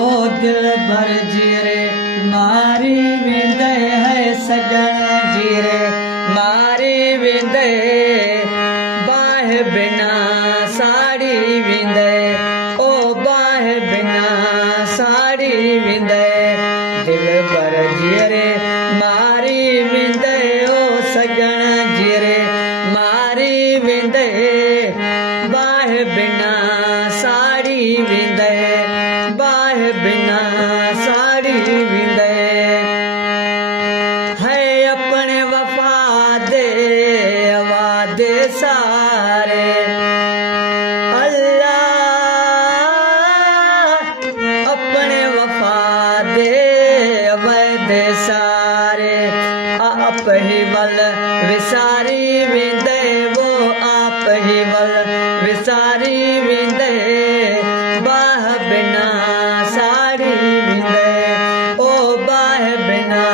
ओ दिल भर जीरे मारी वेंदे है सजन जीरे मारी वेंदे बाह बिना साड़ी वेंदे ओ बाह बिना साड़ी वेंदे दिल भर जीरे मारी वेंदे ओ सजन जीरे मारी वेंदे बाह बिना साड़ी वेंदे बाह बिना साड़ी वेंदे है अपने वफा दे वादे सारे अल्लाह अपने वफा दे वादे सारे आप ही वल विसारी वेंदे वो आप ही वल विसारी वेंदे बाह बिना साड़ी वेंदे ओ बाह बिना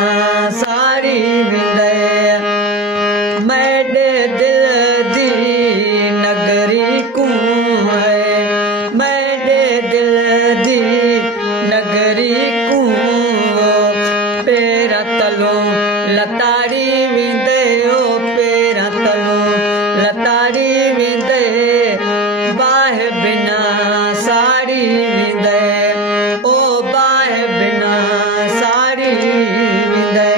साड़ी वेंदे मैडे दिल दी नगरी कूं है मैडे दिल दी नगरी कूं पेरा तलों लताड़ी वेंदे ओ पेरा तलों लताड़ी वेंदे बाह बिना साड़ी वेंदे ओ बाह बिना साड़ी वेंदे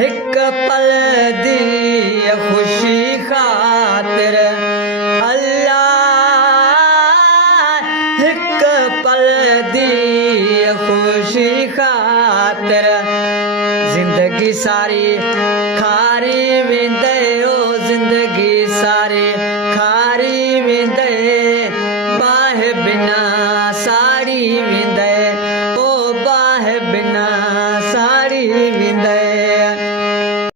हिक पल दी खुशी खातिर अल्लाह हिक पल दी खुशी खातिर जिंदगी सारी खारी